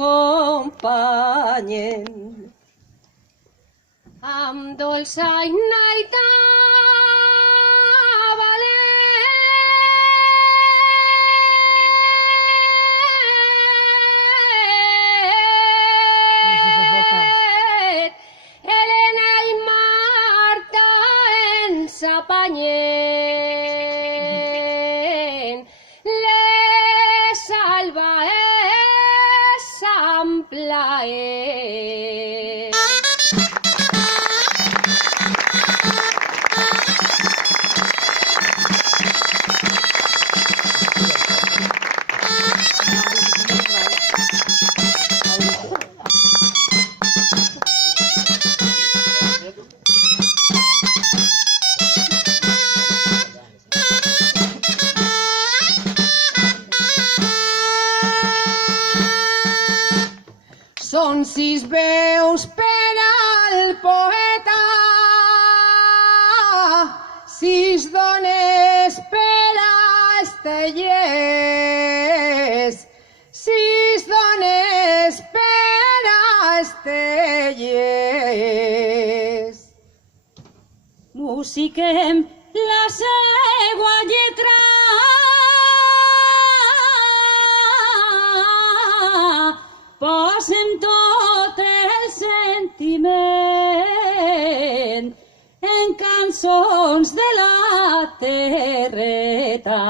m'acompanyen. Amb dolçaina i tabalet, Helena i Marta ens apanyen. Les salvaes amb plaer. Són 6 veus per al poeta, 6 dones per a Estellers, 6 dones per a Estellers. Musiquem la seua lletra, posem tot el sentiment en cançons de la terreta.